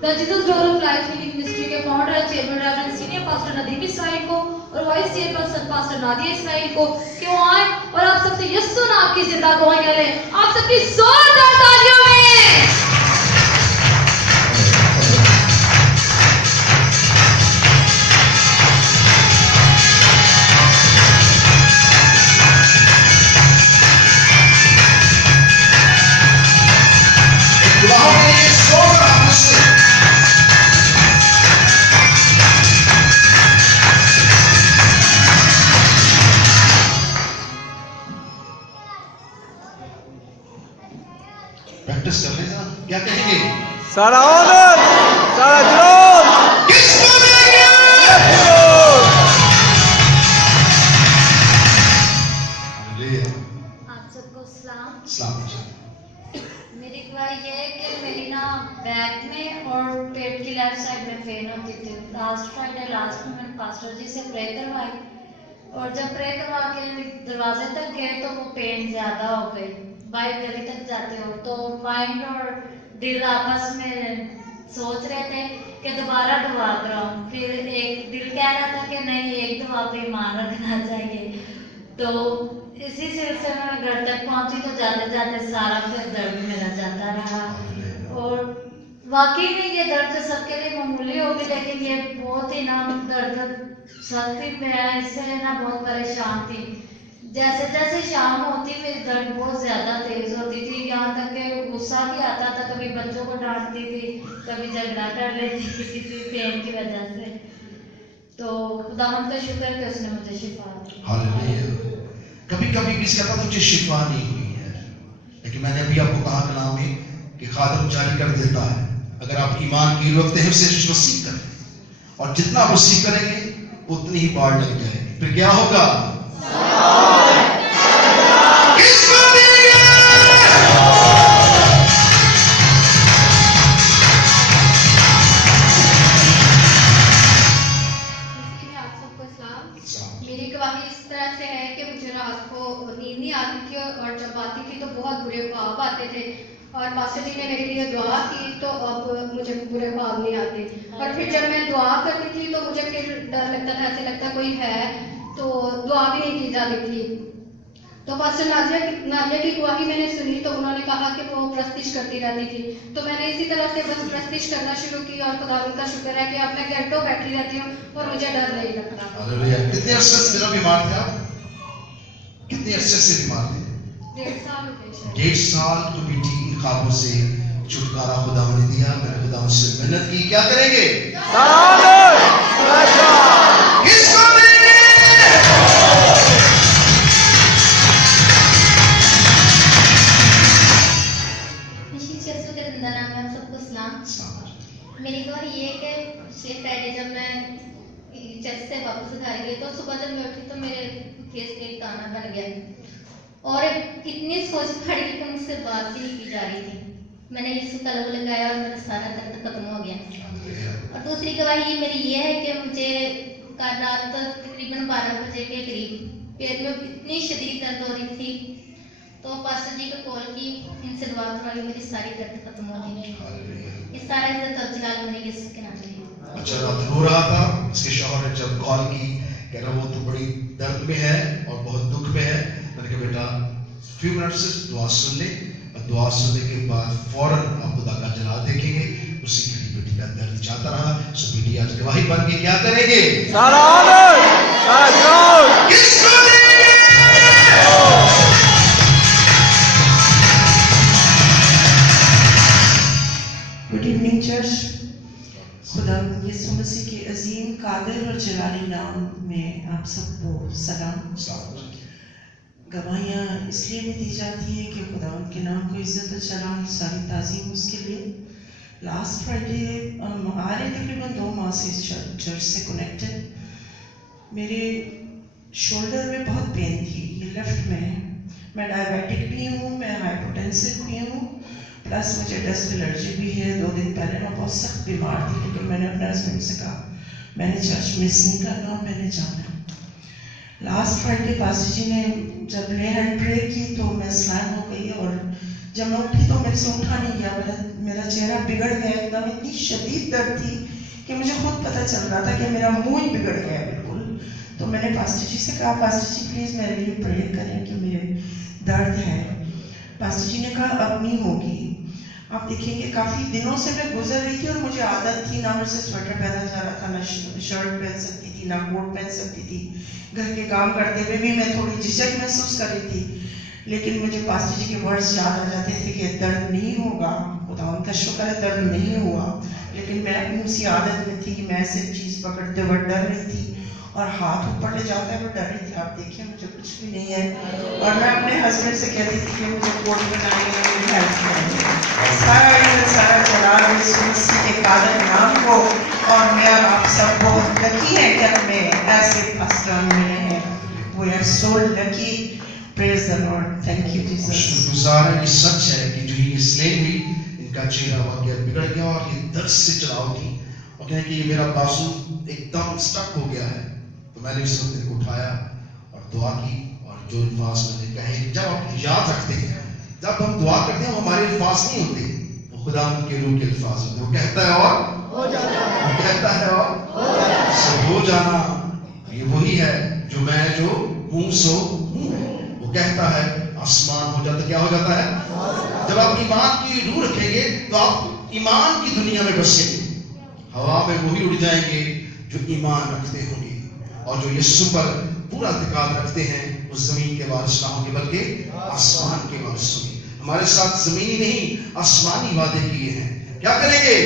The Jesus Door of Life Healing Ministry के founder and chairman reverend senior pastor Nadeem Israel को और vice chairperson pastor Nadia Israel को कि वो आए और आप सबसे यीशु नाम की जिंदा गवाहियां लें। आप सबकी जोरदार तालियों में। प्रैक्टिस कर लेना, क्या कहेंगे? सारा ऑनर, सारा ग्लोर किसको देंगे? आप सबको सलाम। सलाम। मेरी गवाही ये है कि मेरी ना बैक में और पेट की लेफ्ट साइड में पेन होती थी। लास्ट फ्राइडे लास्ट में मैंने पास्टर जी से प्रे करवाई और जब प्रे करवा के दरवाजे तक गए तो वो पेन ज्यादा हो गई। बाइक गली तक जाते हो तो माइंड और दिल आपस में सोच रहे थे कि दोबारा दुआ कराऊं। फिर एक दिल कह रहा था कि नहीं, एक दुआ पे ईमान रखना चाहिए। तो इसी सिलसिले में घर तक पहुंची तो जाते जाते सारा फिर दर्द मेरा जाता रहा। और वाकई में ये दर्द सबके लिए मामूली होगी, लेकिन ये बहुत ही ना दर्द सख्ती में है। इससे ना बहुत परेशान थी। जैसे जैसे शाम होती मेरी दर्द बहुत ज्यादा तेज होती थी, यहाँ तक कि गुस्सा भी आता था। कभी बच्चों को डांटती थी, कभी झगड़ा कर लेती किसी भी पेन की वजह से। तो खुदावंद का शुक्र है कि उसने मुझे शिफा दी। हालेलुया। कभी कभी भी इसका पता मुझे शिफा नहीं हुई है, लेकिन मैंने अभी आपको कहा कलाम में कि खादम जारी कर देता है। अगर आप ईमान की रखते हैं उसे वसीक करें, और जितना आप वसीक करेंगे उतनी ही बाढ़ लग जाएगी। फिर क्या होगा? किसको देंगे? आप सबको सलाम। मेरी गवाही इस तरह से है कि मुझे रात को नींद नहीं आती थी और जब आती थी तो बहुत बुरे ख्वाब आते थे। और पास्टर जी ने मेरे लिए दुआ की तो अब मुझे बुरे ख्वाब नहीं आते। और फिर जब मैं दुआ करती थी तो मुझे फिर डर लगता था, ऐसे लगता कोई है, तो दुआ भी नहीं की जाती थी। तो पास्टर नाजिया की गवाही मैंने सुनी तो उन्होंने कहा कि वो प्रस्तिश करती रहती थी। तो मैंने इसी तरह से बस प्रस्तिश करना शुरू की और खुदावंद का शुक्र है कि अब मैं घंटों बैठी रहती हूँ और मुझे डर नहीं लगता। हालेलुया। कितने अरसे से बीमार थे आप? कितने अरसे से बीमार थे? 1.5 साल हो गए शायद। 1.5 साल तो बेटी इन ख्वाबों से छुटकारा खुदा ने दिया। मैंने खुदा से मेहनत की। क्या करेंगे? सारा ऑनर, सारा किसको देंगे? यीशु के जिंदा नाम में आप सबको सलाम। मेरी गवाही ये है कि पिछले फ्राइडे जब मैं चर्च से वापस घर गई तो सुबह जब मैं उठी तो मेरे फेस पे एक दाना बन गया और इतनी सोच पड़ी कि मुझसे बात भी नहीं की जा रही थी। मैंने यीशु का लहू लगाया और मेरा सारा दर्द खत्म हो गया। और दूसरी गवाही मेरी ये है कि मुझे कल रात तकरीबन 12 बजे के करीब पेट में इतनी शदीद दर्द हो रही थी तो पास्टर जी को कॉल की, इनसे दुआ करवाई, मेरी सारी दर्द खत्म हो गई। इस सारा इज्जत और जलाल मेरे यीशु के नाम में। अच्छा, रात रो रहा था, उसके शौहर ने जब कॉल की, कह रहा वो तो बड़ी दर्द में है और बहुत दुख में है। मैंने कहा बेटा फ्यू मिनट से दुआ सुन ले, और दुआ सुनने के बाद फौरन आप खुदा का जलाल देखेंगे। उसी घड़ी बेटी का दर्द जाता रहा। सो बेटी आज गवाही बन के क्या करेंगे? सारा ऑनर, सारा ग्लोर किसको देंगे? Good evening church. खुदा यीशु मसीह के अजीम कादिर और जलाली नाम में आप सबको सलाम। गवाहियाँ इसलिए भी दी जाती हैं कि खुदा उनके नाम को इज्जत और जलाल सारी ताज़ीम उसके लिए। लास्ट फ्राइडे हम आ रहे तकरीबन 2 माह से इस चर्च से कनेक्टेड। मेरे शोल्डर में बहुत पेन थी, ये लेफ्ट में है। मैं डायबिटिक भी हूँ, मैं हाइपोटेंसिव भी हूँ, प्लस मुझे डस्ट एलर्जी भी है। 2 दिन पहले मैं बहुत सख्त बीमार थी, लेकिन मैंने अपने हस्बैंड से कहा मैंने चर्च मिस नहीं करना और मैंने जाना। लास्ट फ्राइडे पास्टर जी ने जब ले हैंड प्रे की तो मैं स्नान हो गई और जब मैं उठी तो मेरे से उठा नहीं गया, मेरा चेहरा बिगड़ गया एकदम, इतनी शदीद दर्द थी कि मुझे खुद पता चल रहा था कि मेरा मुंह ही बिगड़ गया बिल्कुल। तो मैंने पास्टर जी से कहा, पास्टर जी प्लीज़ मेरे लिए प्रे करें कि मेरे दर्द है। पास्टर जी ने कहा अब नहीं होगी। आप देखेंगे काफ़ी दिनों से मैं गुजर रही थी और मुझे आदत थी, ना मुझसे स्वेटर पहना जा रहा था, ना शर्ट पहन सकती थी, ना कोट पहन सकती थी। घर के काम करते हुए भी मैं थोड़ी झिझक महसूस कर रही थी, लेकिन मुझे पास्टर जी के वर्ड्स याद आ जाते थे कि दर्द नहीं होगा। खुदा उनका शुक्र है दर्द नहीं हुआ, लेकिन मैं अपनी उसी आदत में थी कि मैं सिर्फ चीज़ पकड़ते हुए डर रही थी और हाथ ऊपर ले जाता है वो डर रही थी। आप देखिए मुझे कुछ भी नहीं है, और मैं अपने हस्बैंड से कहती थी कि मुझे कोट बनाने में मेरी हेल्प करें। सारा जलाल यीशु मसीह के कादर नाम को, और मैं और आप सब बहुत लकी हैं कि हमें ऐसे पास्टर मिले हैं। We are so lucky. Praise the lord. Thank you Jesus. शुक्रगुजार है कि सच है कि जो ये स्लेव हुई, इनका चेहरा वाकई बिगड़ गया और ये दर्द से चलाव की, और कहें कि ये मेरा बाजू एकदम स्टक हो गया है। तो मैंने उस वक्त इनको उठाया और दुआ की, और जो अल्फाज मैंने कहे, जब आप याद रखते हैं, जब हम दुआ करते हैं हमारे अल्फाज नहीं होते, वो खुदा के रूह के अल्फाज होते हैं। वो कहता है और हो जाना, वो कहता है और हो जाना। ये वही है जो मैं जो हूँ सो हूँ। वो कहता है आसमान हो जाता, क्या हो जाता है? जब आप ईमान की रूह रखेंगे तो आप ईमान की दुनिया में बसेंगे। हवा में वही उड़ जाएंगे जो ईमान रखते होंगे, और जो यीशु पर पूरा इत्मीनान रखते हैं वो जमीन के वारिस ना होंगे बल्कि आसमान के वारिस होंगे। हमारे साथ जमीनी नहीं आसमानी वादे किए हैं। क्या करेंगे?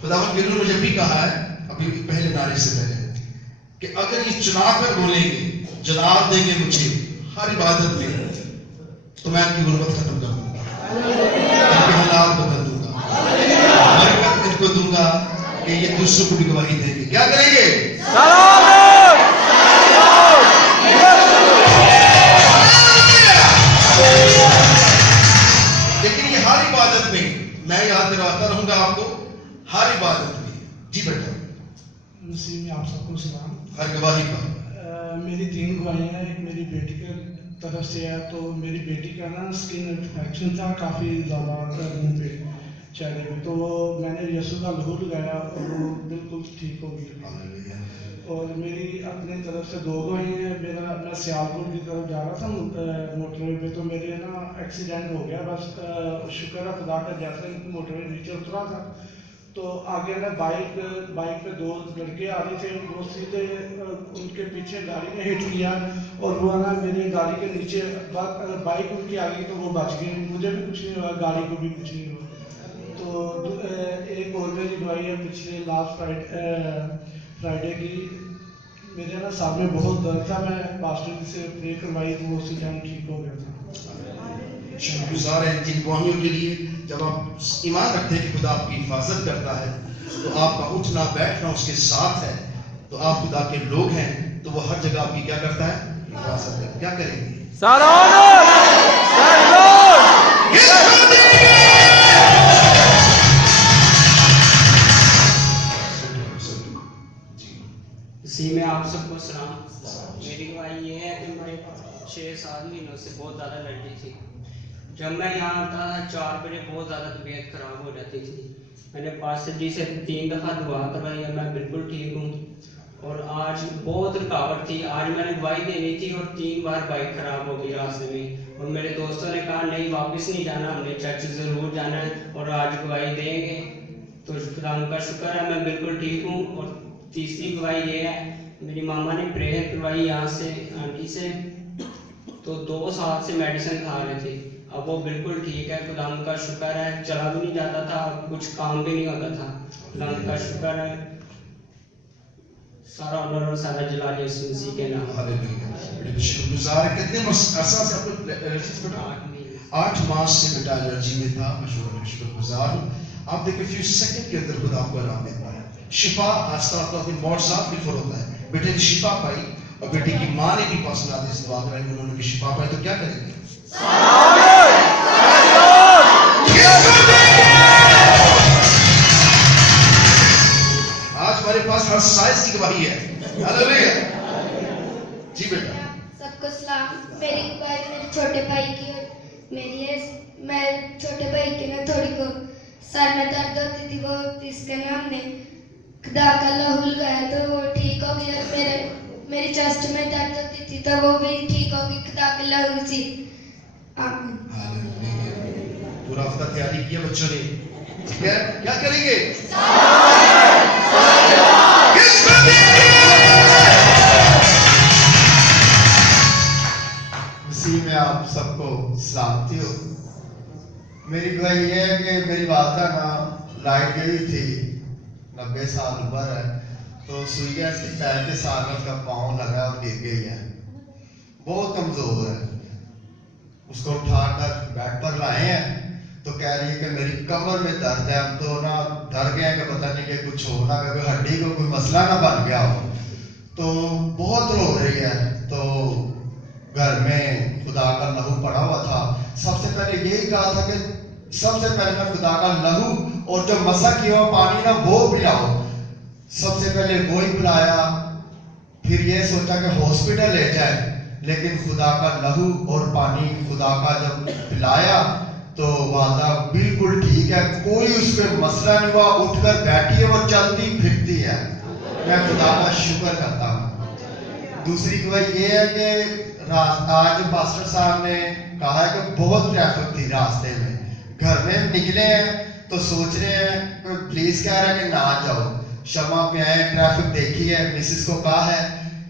खुदावंद के रूह ने मुझे भी कहा है अभी पहले नारे से पहले कि अगर ये चुनाव कर बोलेंगे, जवाब देंगे मुझे हर इबादत में, तो मैं इनकी गुर्बत खत्म कर दूंगा, इनके हालात बदल दूंगा, बरकत इनको दूंगा कि ये दूसरों को भी गवाही देंगे। क्या करेंगे? लेकिन ये हर इबादत में मैं याद दिलाता रहूंगा आपको, हर इबादत में। जी बेटा, मसीह में आप सबको सलाम। हर गवाही का मेरी 3 गवाहियाँ, एक मेरी बेटी के तरफ से है। तो मेरी बेटी का ना स्किन इन्फेक्शन था काफ़ी ज़्यादा मुंह पे, चेहरे पे, तो मैंने यीशु का लहू लगाया और वो बिल्कुल ठीक हो गई। और मेरी अपने तरफ से 2 गवाहियाँ हैं। मैं सियालकोट की तरफ जा रहा था मोटरवे पे, तो मेरे ना एक्सीडेंट हो गया। बस शुक्र है खुदा का, जैसे मोटरवे नीचे उतरा था तो आगे ना बाइक पे 2 लड़के आ रहे थे, वो सीधे उनके पीछे गाड़ी ने हिट लिया और वो ना मेरी गाड़ी के नीचे, बाइक उनकी आ गई तो वो बच गए, मुझे भी कुछ नहीं हुआ, गाड़ी को भी कुछ नहीं हुआ। तो एक और मेरी गवाही है पिछले लास्ट फ्राइडे की। मेरे ना सामने बहुत दर्द था, मैं पास्टर जी से प्रे करवाई तो वो उसी टाइम ठीक हो गया था। शुक्रगुजार है जिन गवाहियों के लिए। जब आप ईमान रखते हैं कि खुदा आपकी हिफाजत करता है, तो आपका उठना बैठना उसके साथ है, तो आप खुदा के लोग हैं, तो वो हर जगह आपकी क्या करता है? हिफाजत है। क्या करेंगे? इसी में आप सबको सलाम। मेरी गवाही ये है कि मैं 6-7 महीनों से बहुत ज़्यादा लड़ती थी। जब मैं यहाँ आता था 4 बजे बहुत ज़्यादा तबीयत खराब हो जाती थी। मैंने पास्टर जी से 3 दफ़ा दुआ करवाई है, मैं बिल्कुल ठीक हूँ। और आज बहुत रुकावट थी, आज मैंने गवाही देनी थी और 3 बार बाइक खराब हो गई रास्ते में, और मेरे दोस्तों ने कहा नहीं वापस नहीं जाना, हमने चर्च ज़रूर जाना है और आज गवाही देंगे। तो खुदा का शुक्र है मैं बिल्कुल ठीक हूँ। और तीसरी गवाही ये है, मेरी मामा ने प्रेयर करवाई यहाँ से आंटी से, तो 2 साल से मेडिसिन खा रहे थे, अब वो बिल्कुल ठीक है। खुदा का शुक्र है, चला भी नहीं जाता था, कुछ काम भी नहीं होता था। खुदा का शुक्र है, सारा ऑनर और सारा जलाल यीशु मसीह के नाम। हालेलुया। शुक्रगुजार है। कितने अरसा से आपको एलर्जी बेटा? 8 मास से बेटा एलर्जी में था। मैं शुक्रगुजार हूँ। आप देखिए फ्यू सेकंड के अंदर खुदा आपको आराम देता है, शिफा आस्ता आस्ता फिर मौजज़ात बिल्कुल होता है। बेटे ने शिफा पाई और बेटे की माँ ने भी पास नादिस दुआ कराई, उन्होंने भी शिफा पाई, तो क्या करेंगे? आज हमारे पास हर साइज की गवाही है। हालेलुया। जी बेटा। सबको सलाम। मेरी गवाही मेरे छोटे भाई की और मेरी है। मैं छोटे भाई के ना थोड़ी को सर में दर्द होती थी, वो इसके ना हमने खुदा का लहू लगाया तो वो ठीक हो गया। मेरी चेस्ट में दर्द होती थी तो वो भी ठीक हो गई खुदा के लहू से। पूरा हफ्ता तैयारी किया बच्चों ने, ठीक है? क्या करेंगे? मसीह में आप सबको सलामती हो। मेरी गवाही ये है कि मेरी वालदा ना लाइट गई थी, 90 साल उम्र है, तो सुइया से पैर के साथ उसका पाँव लगा और गिर गई है, बहुत कमजोर है। उसको उठाकर बेड पर लाए हैं तो कह रही है कि मेरी कमर में दर्द है। हम तो ना डर गए कि पता नहीं कि कुछ हो ना, कि हड्डी को कोई मसला ना बन गया हो, तो बहुत रो रही है। तो घर में खुदा का लहू पड़ा हुआ था। सबसे पहले यही कहा था कि सबसे पहले ना खुदा का लहू और जो मसा किया हुआ पानी ना वो पिलाओ। सबसे पहले वो ही पिलाया, फिर ये सोचा कि हॉस्पिटल ले जाए, लेकिन खुदा का लहू और पानी खुदा का जब पिलाया तो वादा बिल्कुल ठीक है, कोई उस पर मसला नहीं हुआ, उठकर बैठी है और चलती फिरती है। मैं खुदा का शुक्र करता हूँ। दूसरी गवाही ये है कि आज पास्टर साहब ने कहा है कि बहुत ट्रैफिक थी रास्ते में। घर में निकले हैं तो सोच रहे हैं, कोई पुलिस कह रहा है कि ना जाओ, शमा पे आए, ट्रैफिक देखी है। मिसिस को कहा है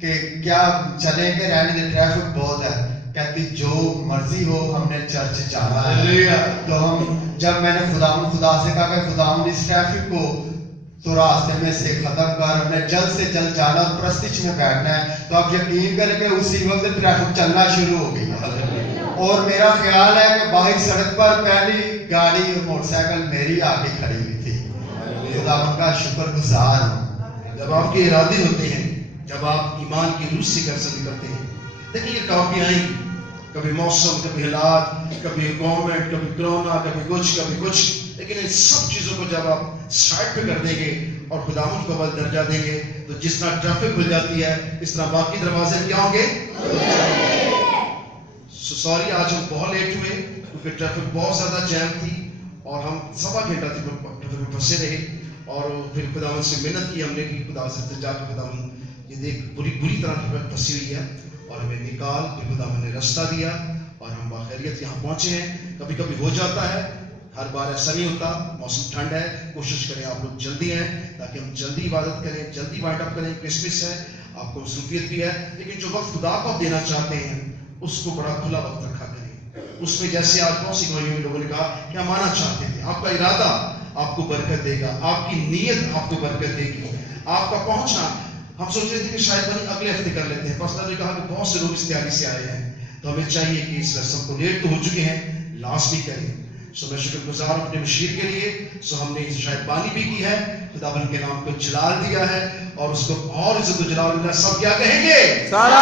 कि क्या चलेंगे, रहने दे, ट्रैफिक बहुत है। कहती जो मर्जी हो, हमने चर्च जाना है। तो हम जब मैंने खुदा से कहा कि खुदा इस ट्रैफिक को तो रास्ते में से खत्म कर, हमें जल्द से जल्द जाना और प्रस्तिच में बैठना है, तो आप यकीन करें कि उसी वक्त ट्रैफिक चलना शुरू हो गई। और मेरा ख्याल है कि बाहर सड़क पर पहली गाड़ी और मोटरसाइकिल मेरी आगे खड़ी हुई थी। खुदा का शुक्रगुजार हूँ। जब आपके इरादे होते हैं, जब आप ईमान की रूह से घर से निकलते हैं, देखिए ये कभी आएंगी, कभी मौसम, कभी हालात, कभी गवर्नमेंट, कभी कोरोना, कभी कुछ, लेकिन इन सब चीजों को जब आप साइड पे कर देंगे और खुदावंद को अव्वल दर्जा देंगे, तो जिस तरह ट्रैफिक खुल जाती है, इस तरह बाकी दरवाजे क्या होंगे? सॉरी, आज हम बहुत लेट हुए क्योंकि ट्रैफिक बहुत ज्यादा जैम थी और हम सवा घंटा ट्रैफिक में फंसे रहे। और फिर खुदावंद से मिन्नत की हमने कि खुदावंद से जाकर खुदावंद ये देख बुरी तरह ट्रैफिक फंसी हुई है और हमें निकाल, फिर खुदावंद ने रास्ता दिया और हम बाखैरियत यहाँ पहुंचे हैं। कभी कभी हो जाता है, हर बार ऐसा नहीं होता, मौसम ठंड है, कोशिश करें आप लोग जल्दी आए ताकि हम जल्दी इबादत करें, जल्दी वाइंड अप करें। क्रिसमस है, आपको मसरूफियत भी है, लेकिन जो वक्त खुदा को देना चाहते हैं उसको बड़ा खुला वक्त रखा करें। उसमें जैसे आज बहुत सी लोगों ने कहा कि हम आना चाहते थे, आपका इरादा आपको बरकत देगा, आपकी नीयत आपको बरकत देगी, आपका पहुंचना। हम सोच रहे थे कि शायद बनी अगले हफ्ते कर लेते हैं, पास्टर ने कहा कि बहुत से लोग इस तैयारी से आए हैं, तो हमें चाहिए कि इस रस्म को लेट तो हो चुके हैं, लास्ट भी करें। सो मैं शुक्रगुजार हूं अपने बशीर के लिए। सो हमने शायद बानी भी की है, खुदावंद के नाम को जलाल दिया है और उसको और इज्जत जलाल मिला। सब क्या कहेंगे? सारा